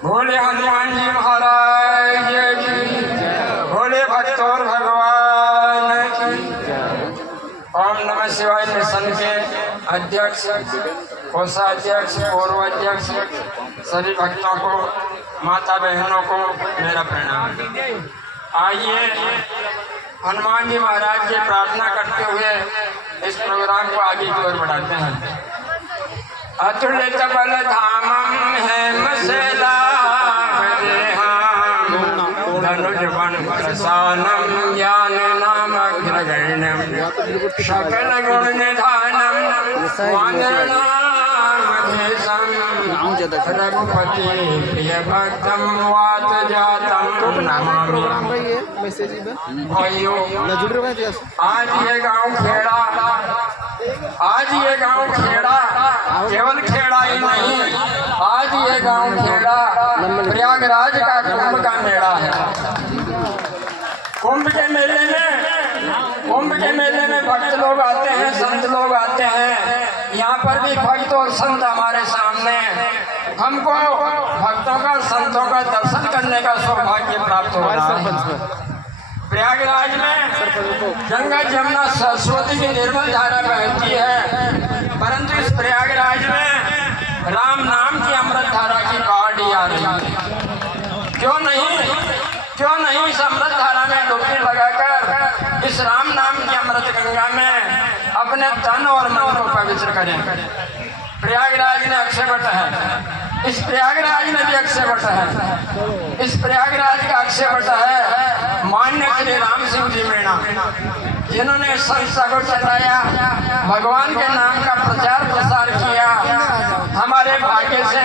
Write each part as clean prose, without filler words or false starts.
भोले हनुमान जी महाराज की, भोले भक्त और भगवान की। ओम नमः शिवाय मिशन के अध्यक्ष, कोषाध्यक्ष, पूर्व अध्यक्ष, सभी भक्तों को, माता बहनों को मेरा प्रणाम। आइए हनुमान जी महाराज की प्रार्थना करते हुए इस प्रोग्राम को आगे की ओर बढ़ाते हैं। अतुलित बल धामम हेम सेला धनुज बन प्रसानम ज्ञान नाम अग्रगण्यम सकल गुण निधानम रघुपति प्रिय भक्तम वात जातम नमामि। भाइयों, आज ये गांव खेड़ा, आज ये गांव खेड़ा केवल खेड़ा ही नहीं, आज ये गांव खेड़ा प्रयागराज का कुंभ का मेला है। कुंभ के मेले में भक्त लोग आते हैं, संत लोग आते हैं। यहाँ पर भी भक्त और संत हमारे सामने। हमको भक्तों का, संतों का दर्शन करने का सौभाग्य प्राप्त हो रहा है। प्रयागराज में गंगा जमुना सरस्वती की निर्मल धारा बहती है, परंतु इस प्रयागराज में राम नाम की अमृत धारा की बाढ़ आ रही है। क्यों नहीं इस अमृत धारा में डुबकी लगाकर इस राम नाम की अमृत गंगा में अपने तन और मन को पवित्र करें। प्रयागराज में अक्षयवट है, इस प्रयागराज में भी अक्षयवट है। इस प्रयागराज का अक्षयवट है मान्य श्री राम सिंह जी मीणा, जिन्होंने संस्था को चलाया, भगवान के नाम का प्रचार प्रसार किया। हमारे भाग्य से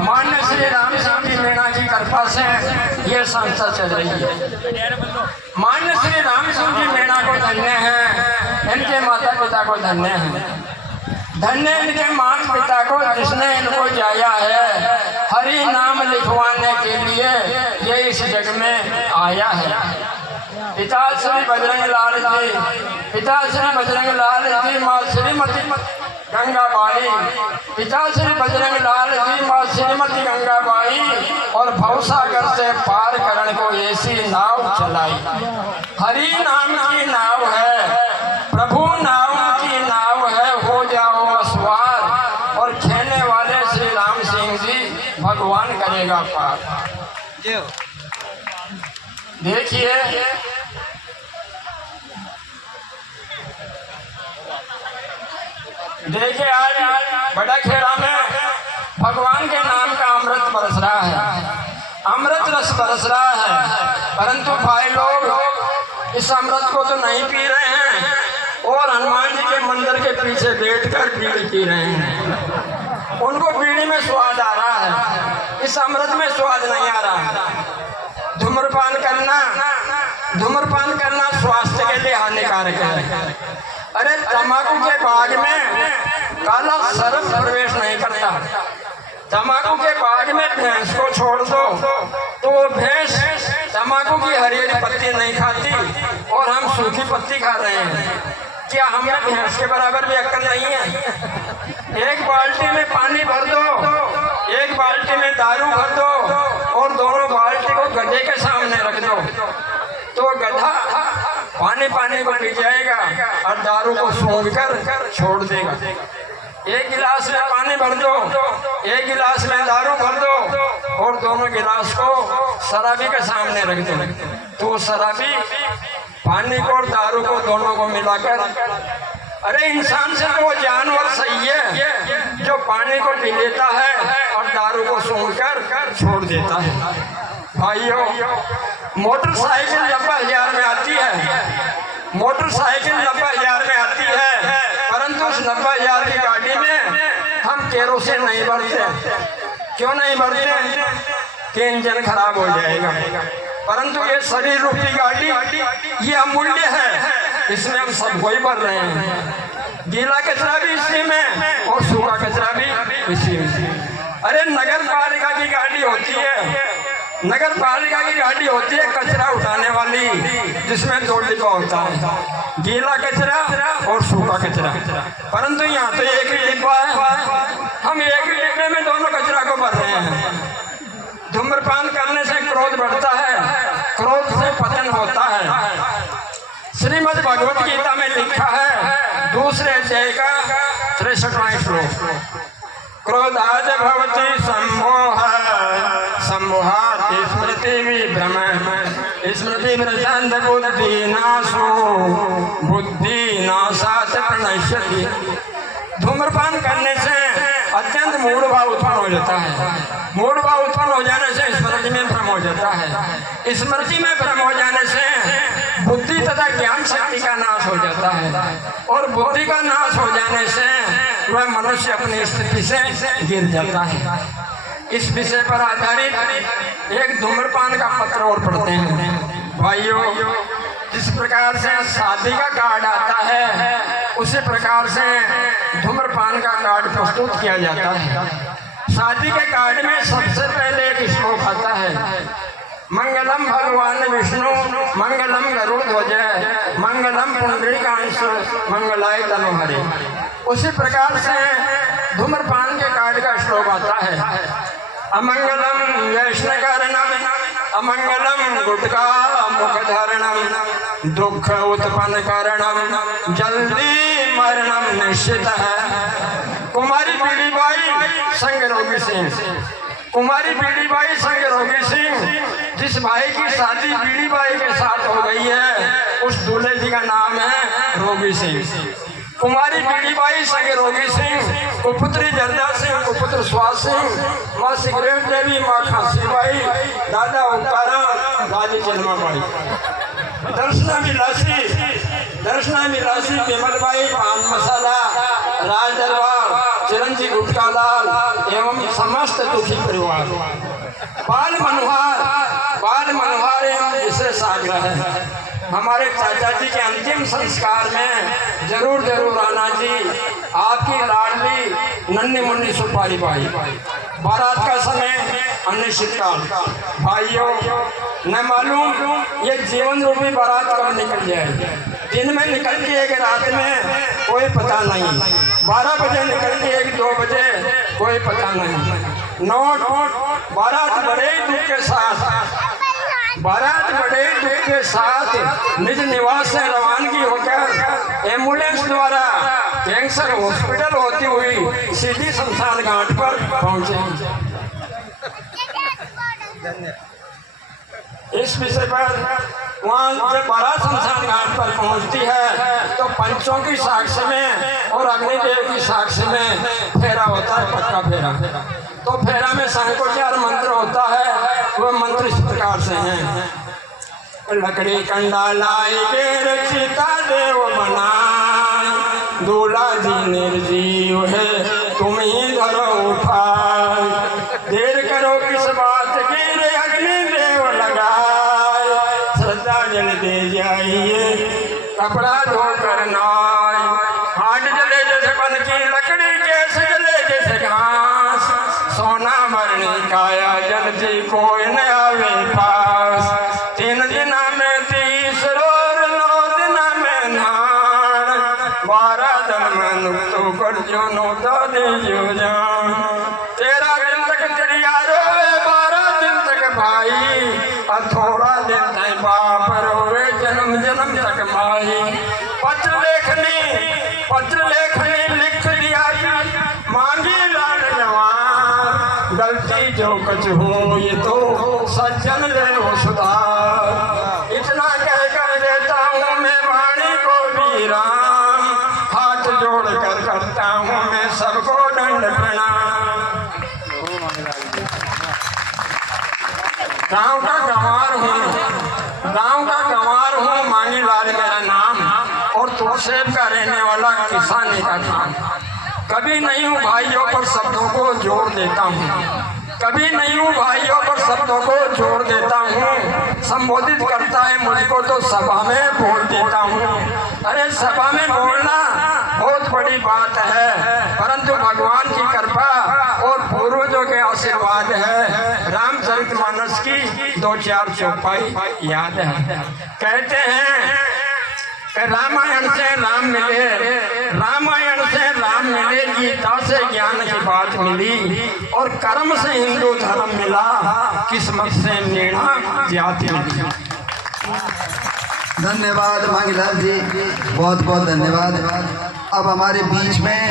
मान्य श्री राम सिंह जी मीणा की कृपा से ये संस्था चल रही है। मान्य श्री राम सिंह जी मीणा को धन्य है, इनके माता पिता को धन्य है, धन्य इनके माता पिता को जिसने इनको जाया है हरि नाम लिखवाने के लिए ये इस जग में आया है। पिता श्री बजरंग लाल जी, पिता श्री बजरंग लाल जी, माँ श्रीमती गंगाबाई, पिता श्री बजरंग लाल जी, माँ श्रीमती गंगाबाई और भवसागर से पार करने को ऐसी नाव चलाई। हरि नाम की नाव है, प्रभु नाम की नाव है, हो जाओ असवार और खेने वाले श्री राम सिंह जी भगवान करेगा पार। देखिए आज बड़ा खेड़ा में भगवान के नाम का अमृत बरस रहा है, अमृत रस बरस रहा है, परंतु भाई लोग इस अमृत को तो नहीं पी रहे हैं और हनुमान जी के मंदिर के पीछे बैठकर बीड़ी पी रहे हैं। उनको बीड़ी में स्वाद आ रहा है, इस अमृत में स्वाद नहीं आ रहा। धूम्रपान करना स्वास्थ्य के लिए हानिकारक है। अरे तंबाकू के बाग में काला सर्प प्रवेश नहीं करता। तंबाकू के बाग में भैंस को छोड़ दो तो वो भैंस तंबाकू की हरी पत्ती नहीं खाती और हम सूखी पत्ती खा रहे हैं। क्या हमें भैंस के बराबर भी अक्ल नहीं है? एक बाल्टी में पानी भर दो, एक बाल्टी में दारू भर दो और दोनों बाल्टी को गधे के सामने रख दो तो गधा पानी को पी जाएगा और दारू को सूंघ कर छोड़ देगा। एक गिलास में पानी भर दो, एक गिलास में दारू भर दो और दोनों गिलास को शराबी के सामने रख दो तो शराबी पानी को और दारू को दोनों को मिलाकर, अरे इंसान से तो वो जानवर सही है जो पानी को पी लेता है और दारू को सूंघ कर छोड़ देता है। भाइयों, मोटरसाइकिल 90,000 में आती है, मोटरसाइकिल 90,000 में आती है, परंतु उस 90,000 की गाड़ी में हम केरोसिन नहीं भरते। क्यों नहीं भरते? कि इंजन खराब हो जाएगा। परंतु ये शरीर रूपी गाड़ी ये अमूल्य है, इसमें हम सब वही भर रहे हैं। गीला कचरा भी इसी में और सूखा कचरा भी इसी में। अरे नगर पालिका की गाड़ी होती है, नगर पालिका की गाड़ी होती है कचरा उठाने वाली, जिसमें 2 डिब्बा होता है, गीला कचरा और सूखा कचरा। परंतु यहाँ तो एक ही डिब्बा है, हम एक ही डिब्बे में दोनों कचरा को भर रहे हैं। शम्भोदाद भवति शम्भोः शम्भुहात् स्मृति विभ्रम स्मृति भ्रशांत बुद्धि नाशो बुद्धि नाशात् प्रणश्यति। धूम्रपान करने से अत्यंत मूढ़ भाव उत्पन्न हो जाता है। मूढ़ भाव उत्पन्न हो जाने से स्मृति में भ्रम हो जाता है। स्मृति में भ्रम हो जाने से बुद्धि तथा ज्ञान शक्ति का नाश हो जाता है और बुद्धि का नाश हो जाने से वह मनुष्य अपनी स्थिति से गिर जाता है। इस विषय पर आधारित एक धूम्रपान का पत्र और पढ़ते हैं। भाइयों, जिस प्रकार से शादी का कार्ड आता है उसी प्रकार से धूम्रपान का कार्ड प्रस्तुत किया जाता है। शादी के कार्ड में सबसे पहले एक श्लोक आता है, मंगलम भगवान विष्णु मंगलम गरुड़ध्वज मंगलम पुंडरीकाक्ष मंगलाय तनोहरे। उसी प्रकार से धूम्रपान के कार्ड का श्लोक आता है, अमंगलम वैष्णकारणम अमंगलम गुटका मुखधारणम दुख उत्पन्न कारणम जल्दी मरणम निश्चित है। कुमारी पीड़ीबाई संग रोगी सिंह। कुमारी पीड़ीबाई संग रोगी सिंह, जिस भाई की शादी पीड़ीबाई के साथ हो गई है उस दूल्हे जी का नाम है रोगी सिंह। कुमारी पीड़ीबाई संग रोगी सिंह, कुपुत्री जरदा सिंह, कुपुत्र स्वास सिंह, माँ सिगरेट देवी, माँ खांसी बाई, दादा ओंकारा, दादी जन्माबाई। दर्शना मिलासी विमलबाई, पान मसाला, राज दरबार, चिरंजीव गुटकालाल एवं समस्त दुखी परिवार। बाल मनोहर एवं विशेष आग्रह है, हमारे चाचा जी के अंतिम संस्कार में जरूर आना जी। आपकी लाडली नन्ही मुन्नी सुपारी बाई। बारात का समय अनिश्चित काल। भाइयों, न मालूम ये जीवन रूपी बारात कब निकल जाए। दिन में निकल के एक रात में कोई पता नहीं, 12 बजे निकल के 1-2 बजे कोई पता नहीं। नोट बारात बड़े दुख के साथ निज निवास से रवानगी होकर एम्बुलेंस द्वारा कैंसर हॉस्पिटल होती हुई सीधी शमशान घाट पर पहुंचे। इस विषय पर वहाँ जब बारात शमशान घाट पर पहुंचती है तो पंचों की साक्ष्य में और अग्निदेव की साक्ष्य में फेरा होता है, पक्का फेरा। तो फेरा में शंखोच्चार मंत्र होता है। वह मंत्र इस प्रकार से हैं, लकड़ी कंडा लाई के सीता देव बनाए, दूल्हा जी निर्जीव है तुम ही धरो उठाए, देर करो किस बात की रे अग्नि देव लगाए, श्रद्धा जल दे जाइए कपड़ा धोकर नाय, हाथ जले जैसे बन की लकड़ी, जैसे जले जैसे घास, सोना मरनी काया जलती कोई न आवे पास, 3 दिन में 30 रोज 9 दिन में नान, 12 दिन में नुकतो कर जो नोता दे जो जान, 13 दिन तक चिड़िया रोए 12 दिन तक भाई, और थोड़ा दिन तक बाप रोए जन्म तक माई। पत्र लेखनी लिख दिया मांगी लाल जवान, गलती जो कुछ हो ये तो सज्जन ले वो सुधार, इतना कह कर देता हूँ मैं वाणी को भी राम, हाथ जोड़ कर करता हूँ मैं सबको दंड प्रणाम। गाँव का गंवार हूँ मांगी लाल मेरा नाम, और तुरसेब का रहने वाला किसानी का काम। कभी नहीं हूँ भाइयों पर शब्दों को जोड़ देता हूँ, कभी नहीं हूँ भाइयों पर शब्दों को जोड़ देता हूँ, संबोधित करता है मुझको तो सभा में बोल देता हूँ। अरे सभा में बोलना बहुत बड़ी बात है, परंतु भगवान की कृपा और पूर्वजों के आशीर्वाद है। रामचरितमानस की 2-4 चौपाई याद है। कहते हैं रामायण से राम मिले, गीता से ज्ञान की बात मिली, और कर्म से हिंदू धर्म मिला, किस्मत से मीणा जाति मिली। धन्यवाद मांगीलाल जी, बहुत बहुत धन्यवाद। अब हमारे बीच में